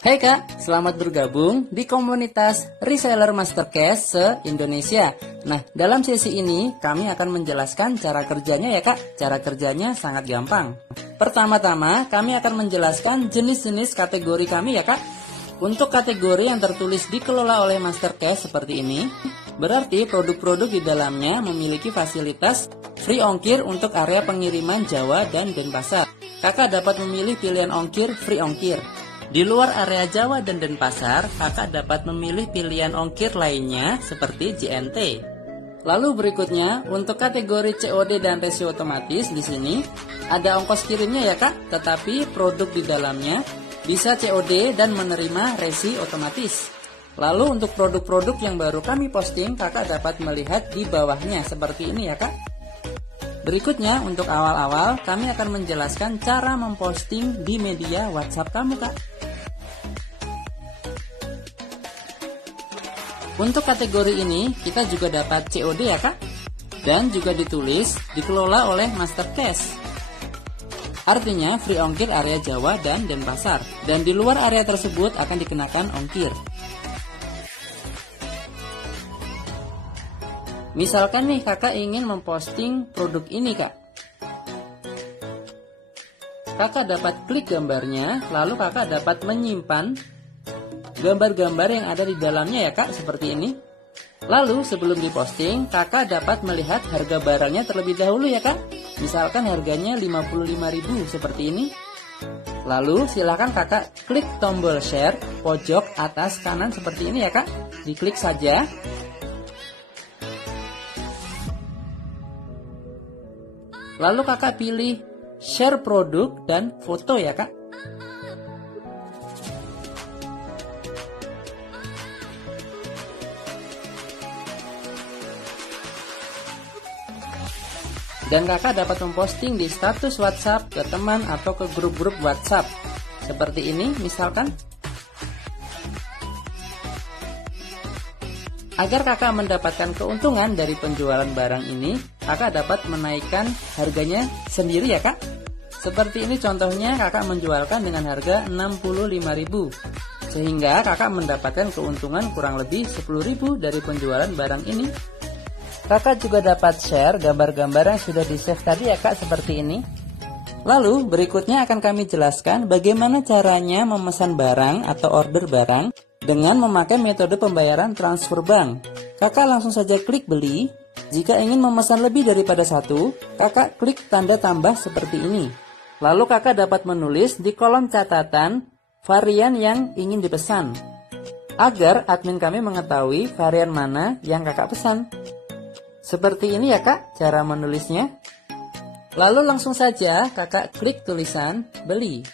Hai Kak, selamat bergabung di komunitas Reseller Masterclass se-Indonesia. Nah, dalam sesi ini kami akan menjelaskan cara kerjanya ya Kak. Cara kerjanya sangat gampang. Pertama-tama kami akan menjelaskan jenis-jenis kategori kami ya Kak. Untuk kategori yang tertulis dikelola oleh Masterclass seperti ini, berarti produk-produk di dalamnya memiliki fasilitas free ongkir untuk area pengiriman Jawa dan Denpasar. Kakak dapat memilih pilihan ongkir free ongkir. Di luar area Jawa dan Denpasar, kakak dapat memilih pilihan ongkir lainnya seperti JNT. Lalu berikutnya, untuk kategori COD dan resi otomatis di sini ada ongkos kirimnya ya Kak, tetapi produk di dalamnya bisa COD dan menerima resi otomatis. Lalu untuk produk-produk yang baru kami posting, kakak dapat melihat di bawahnya seperti ini ya Kak. Berikutnya, untuk awal-awal kami akan menjelaskan cara memposting di media WhatsApp kamu Kak. Untuk kategori ini, kita juga dapat COD ya Kak, dan juga ditulis dikelola oleh Masterclass. Artinya free ongkir area Jawa dan Denpasar, dan di luar area tersebut akan dikenakan ongkir. Misalkan nih kakak ingin memposting produk ini Kak. Kakak dapat klik gambarnya, lalu kakak dapat menyimpan gambar-gambar yang ada di dalamnya ya Kak, seperti ini. Lalu sebelum diposting, kakak dapat melihat harga barangnya terlebih dahulu ya Kak. Misalkan harganya 55.000 seperti ini. Lalu silakan kakak klik tombol share pojok atas kanan seperti ini ya Kak. Diklik saja. Lalu kakak pilih share produk dan foto ya Kak. Dan kakak dapat memposting di status WhatsApp ke teman atau ke grup-grup WhatsApp. Seperti ini misalkan. Agar kakak mendapatkan keuntungan dari penjualan barang ini, kakak dapat menaikkan harganya sendiri ya Kak. Seperti ini contohnya, kakak menjualkan dengan harga 65.000. Sehingga kakak mendapatkan keuntungan kurang lebih 10.000 dari penjualan barang ini. Kakak juga dapat share gambar-gambar yang sudah di-save tadi ya Kak, seperti ini. Lalu berikutnya akan kami jelaskan bagaimana caranya memesan barang atau order barang dengan memakai metode pembayaran transfer bank. Kakak langsung saja klik beli. Jika ingin memesan lebih daripada satu, kakak klik tanda tambah seperti ini. Lalu kakak dapat menulis di kolom catatan varian yang ingin dipesan, agar admin kami mengetahui varian mana yang kakak pesan. Seperti ini ya Kak cara menulisnya. Lalu langsung saja kakak klik tulisan beli.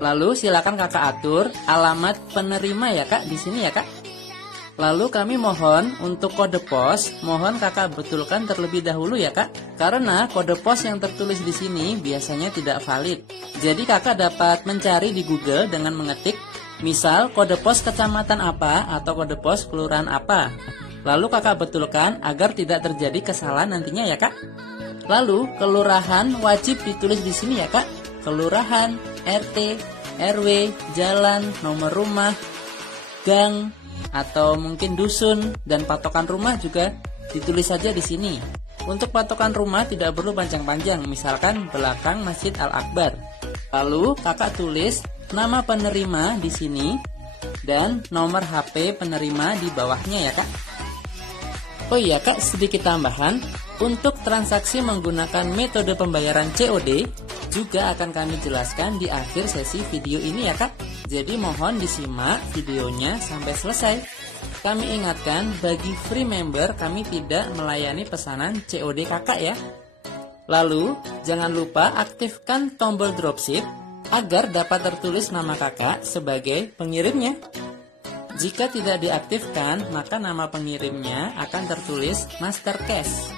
Lalu silakan kakak atur alamat penerima ya Kak di sini ya Kak. Lalu kami mohon untuk kode pos, mohon kakak betulkan terlebih dahulu ya Kak. Karena kode pos yang tertulis di sini biasanya tidak valid. Jadi kakak dapat mencari di Google dengan mengetik misal kode pos kecamatan apa atau kode pos kelurahan apa. Lalu kakak betulkan agar tidak terjadi kesalahan nantinya ya Kak. Lalu kelurahan wajib ditulis di sini ya Kak. Kelurahan, RT, RW, jalan, nomor rumah, gang, atau mungkin dusun, dan patokan rumah juga ditulis saja di sini. Untuk patokan rumah tidak perlu panjang-panjang, misalkan belakang Masjid Al-Akbar. Lalu kakak tulis nama penerima di sini dan nomor HP penerima di bawahnya ya Kak. Oh iya Kak, sedikit tambahan, untuk transaksi menggunakan metode pembayaran COD juga akan kami jelaskan di akhir sesi video ini ya Kak. Jadi mohon disimak videonya sampai selesai. Kami ingatkan bagi free member kami tidak melayani pesanan COD kakak ya. Lalu jangan lupa aktifkan tombol dropship agar dapat tertulis nama kakak sebagai pengirimnya. Jika tidak diaktifkan, maka nama pengirimnya akan tertulis Masterclass.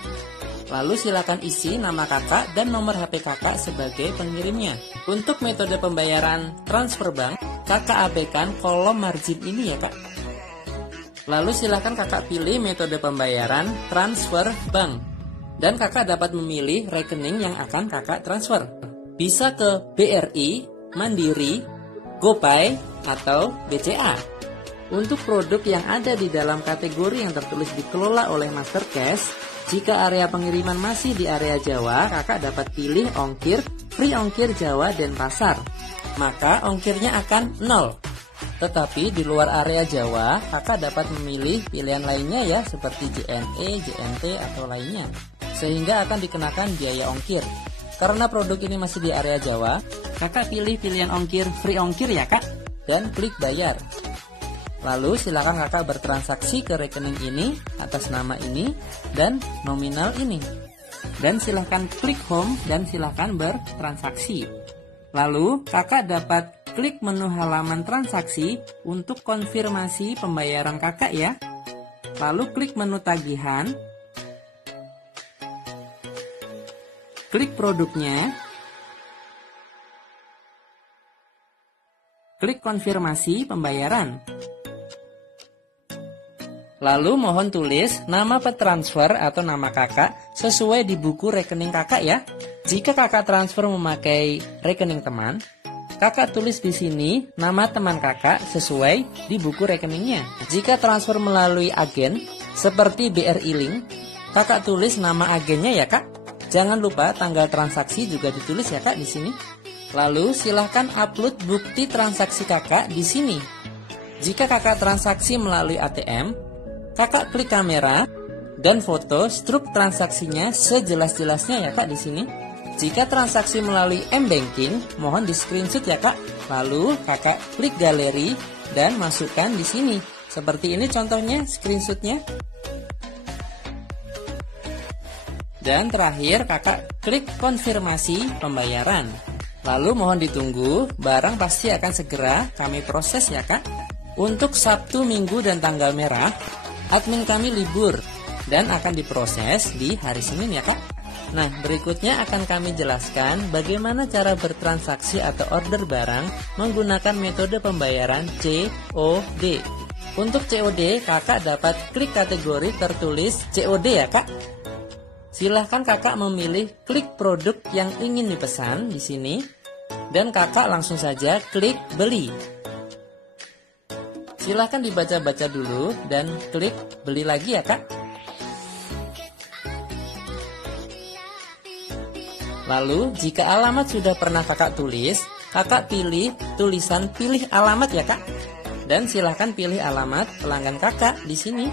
Lalu silakan isi nama kakak dan nomor HP kakak sebagai pengirimnya. Untuk metode pembayaran transfer bank, kakak abaikan kolom margin ini ya Kak. Lalu silakan kakak pilih metode pembayaran transfer bank. Dan kakak dapat memilih rekening yang akan kakak transfer. Bisa ke BRI, Mandiri, GoPay, atau BCA. Untuk produk yang ada di dalam kategori yang tertulis dikelola oleh Master Cash, jika area pengiriman masih di area Jawa, kakak dapat pilih ongkir, free ongkir Jawa dan Pasar. Maka ongkirnya akan 0. Tetapi di luar area Jawa, kakak dapat memilih pilihan lainnya ya, seperti JNE, JNT, atau lainnya. Sehingga akan dikenakan biaya ongkir. Karena produk ini masih di area Jawa, kakak pilih pilihan ongkir, free ongkir ya kak, dan klik bayar. Lalu silakan kakak bertransaksi ke rekening ini, atas nama ini, dan nominal ini. Dan silakan klik home dan silakan bertransaksi. Lalu kakak dapat klik menu halaman transaksi untuk konfirmasi pembayaran kakak ya. Lalu klik menu tagihan. Klik produknya. Klik konfirmasi pembayaran. Lalu mohon tulis nama petransfer atau nama kakak sesuai di buku rekening kakak ya. Jika kakak transfer memakai rekening teman, kakak tulis di sini nama teman kakak sesuai di buku rekeningnya. Jika transfer melalui agen seperti BRI Link, kakak tulis nama agennya ya kak. Jangan lupa tanggal transaksi juga ditulis ya kak di sini. Lalu silahkan upload bukti transaksi kakak di sini. Jika kakak transaksi melalui ATM, kakak klik kamera dan foto struk transaksinya sejelas-jelasnya ya kak di sini. Jika transaksi melalui M-Banking, mohon di screenshot ya kak. Lalu kakak klik galeri dan masukkan di sini. Seperti ini contohnya screenshotnya. Dan terakhir kakak klik konfirmasi pembayaran. Lalu mohon ditunggu, barang pasti akan segera kami proses ya kak. Untuk Sabtu, Minggu, dan tanggal merah, admin kami libur dan akan diproses di hari Senin ya kak. Nah, berikutnya akan kami jelaskan bagaimana cara bertransaksi atau order barang menggunakan metode pembayaran COD. Untuk COD, kakak dapat klik kategori tertulis COD ya kak. Silahkan kakak memilih klik produk yang ingin dipesan di sini dan kakak langsung saja klik beli. Silahkan dibaca-baca dulu dan klik beli lagi ya kak. Lalu jika alamat sudah pernah kakak tulis, kakak pilih tulisan pilih alamat ya kak. Dan silahkan pilih alamat pelanggan kakak di sini.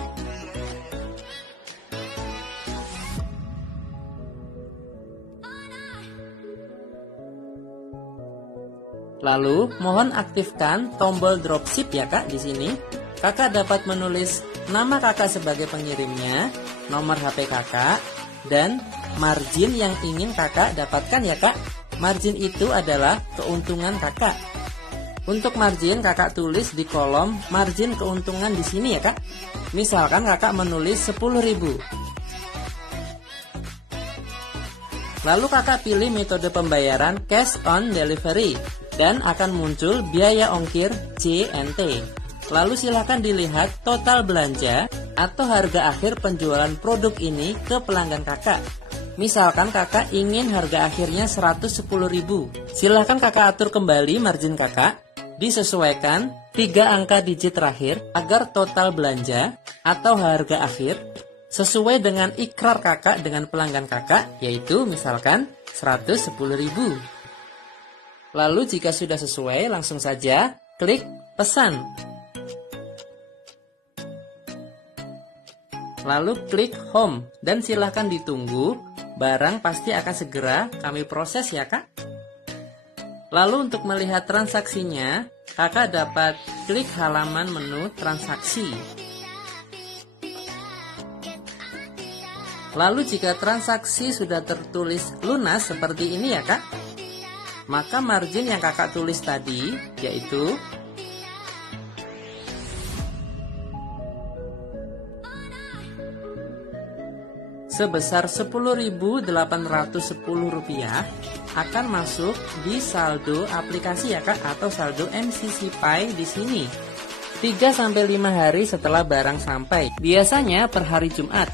Lalu mohon aktifkan tombol dropship ya kak di sini. Kakak dapat menulis nama kakak sebagai pengirimnya, nomor HP kakak, dan margin yang ingin kakak dapatkan ya kak. Margin itu adalah keuntungan kakak. Untuk margin kakak tulis di kolom margin keuntungan di sini ya kak. Misalkan kakak menulis 10.000. Lalu kakak pilih metode pembayaran cash on delivery dan akan muncul biaya ongkir JNT. Lalu silakan dilihat total belanja atau harga akhir penjualan produk ini ke pelanggan kakak. Misalkan kakak ingin harga akhirnya 110.000. Silahkan kakak atur kembali margin kakak, disesuaikan 3 angka digit terakhir agar total belanja atau harga akhir sesuai dengan ikrar kakak dengan pelanggan kakak, yaitu misalkan 110.000. Lalu jika sudah sesuai, langsung saja klik pesan. Lalu klik home dan silahkan ditunggu. Barang pasti akan segera kami proses ya kak. Lalu untuk melihat transaksinya, kakak dapat klik halaman menu transaksi. Lalu jika transaksi sudah tertulis lunas seperti ini ya kak, maka margin yang kakak tulis tadi yaitu sebesar Rp10.810 akan masuk di saldo aplikasi ya kak, atau saldo MCC Pay di sini 3-5 hari setelah barang sampai. Biasanya per hari Jumat.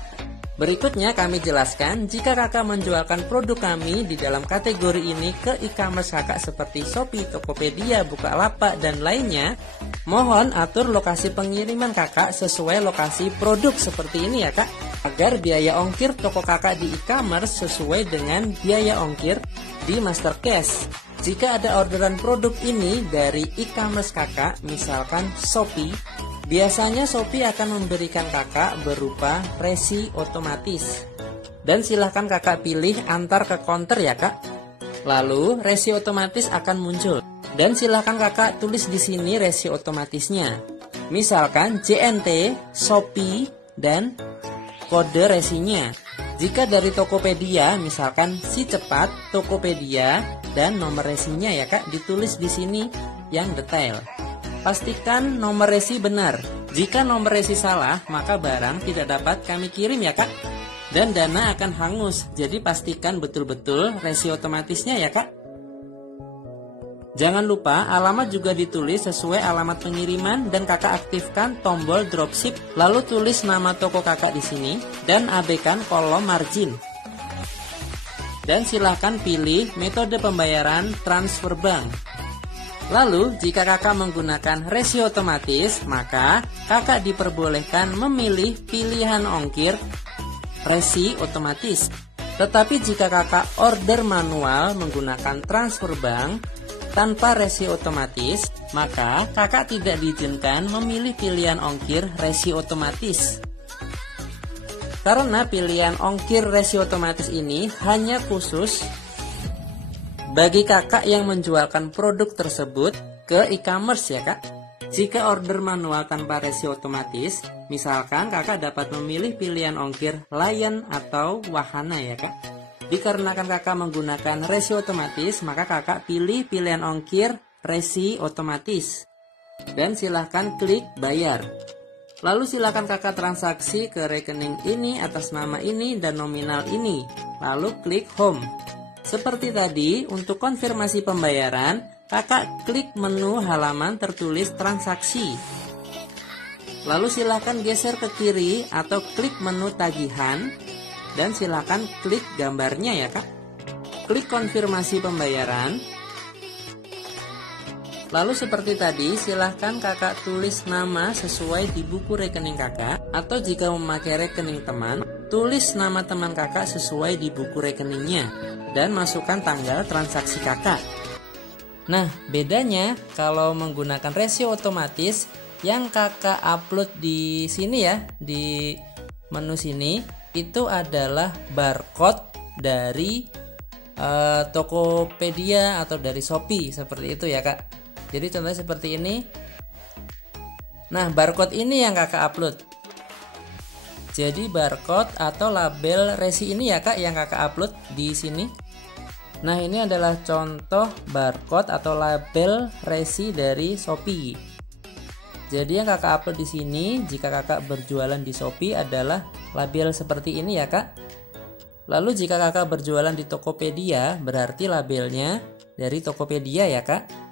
Berikutnya kami jelaskan, jika kakak menjualkan produk kami di dalam kategori ini ke e-commerce kakak seperti Shopee, Tokopedia, Bukalapak, dan lainnya, mohon atur lokasi pengiriman kakak sesuai lokasi produk seperti ini ya kak, agar biaya ongkir toko kakak di e-commerce sesuai dengan biaya ongkir di Master Cash. Jika ada orderan produk ini dari e-commerce kakak, misalkan Shopee, biasanya Shopee akan memberikan kakak berupa resi otomatis. Dan silahkan kakak pilih antar ke counter ya kak. Lalu resi otomatis akan muncul. Dan silahkan kakak tulis di sini resi otomatisnya. Misalkan JNT, Shopee, dan kode resinya. Jika dari Tokopedia, misalkan Si Cepat, Tokopedia, dan nomor resinya ya kak, ditulis di sini yang detail. Pastikan nomor resi benar. Jika nomor resi salah, maka barang tidak dapat kami kirim ya kak. Dan dana akan hangus. Jadi pastikan betul-betul resi otomatisnya ya kak. Jangan lupa alamat juga ditulis sesuai alamat pengiriman dan kakak aktifkan tombol dropship. Lalu tulis nama toko kakak di sini dan abaikan kolom margin. Dan silahkan pilih metode pembayaran transfer bank. Lalu, jika kakak menggunakan resi otomatis, maka kakak diperbolehkan memilih pilihan ongkir resi otomatis. Tetapi jika kakak order manual menggunakan transfer bank tanpa resi otomatis, maka kakak tidak diizinkan memilih pilihan ongkir resi otomatis. Karena pilihan ongkir resi otomatis ini hanya khusus bagi kakak yang menjualkan produk tersebut ke e-commerce ya kak. Jika order manual tanpa resi otomatis, misalkan kakak dapat memilih pilihan ongkir Lion atau Wahana ya kak. Dikarenakan kakak menggunakan resi otomatis, maka kakak pilih pilihan ongkir resi otomatis. Dan silahkan klik bayar. Lalu silahkan kakak transaksi ke rekening ini atas nama ini dan nominal ini. Lalu klik home. Seperti tadi, untuk konfirmasi pembayaran, kakak klik menu halaman tertulis transaksi. Lalu silakan geser ke kiri atau klik menu tagihan dan silakan klik gambarnya ya kak. Klik konfirmasi pembayaran. Lalu seperti tadi, silahkan kakak tulis nama sesuai di buku rekening kakak. Atau jika memakai rekening teman, tulis nama teman kakak sesuai di buku rekeningnya. Dan masukkan tanggal transaksi kakak. Nah, bedanya kalau menggunakan resi otomatis yang kakak upload di sini ya, di menu sini, itu adalah barcode dari Tokopedia atau dari Shopee, seperti itu ya kak. Jadi contohnya seperti ini. Nah, barcode ini yang kakak upload. Jadi barcode atau label resi ini ya kak yang kakak upload di sini. Nah, ini adalah contoh barcode atau label resi dari Shopee. Jadi yang kakak upload di sini, jika kakak berjualan di Shopee adalah label seperti ini ya kak. Lalu jika kakak berjualan di Tokopedia, berarti labelnya dari Tokopedia ya kak.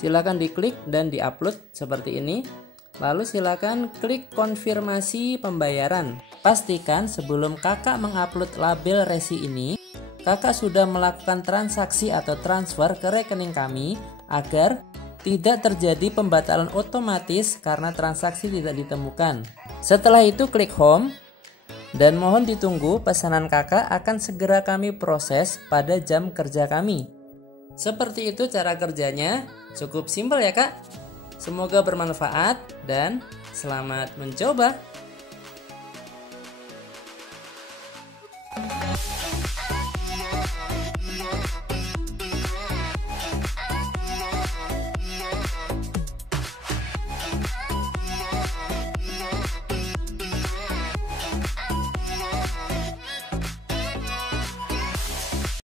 Silakan diklik dan diupload seperti ini. Lalu silakan klik konfirmasi pembayaran. Pastikan sebelum kakak mengupload label resi ini, kakak sudah melakukan transaksi atau transfer ke rekening kami agar tidak terjadi pembatalan otomatis karena transaksi tidak ditemukan. Setelah itu klik home dan mohon ditunggu, pesanan kakak akan segera kami proses pada jam kerja kami. Seperti itu cara kerjanya, cukup simpel ya kak. Semoga bermanfaat dan selamat mencoba.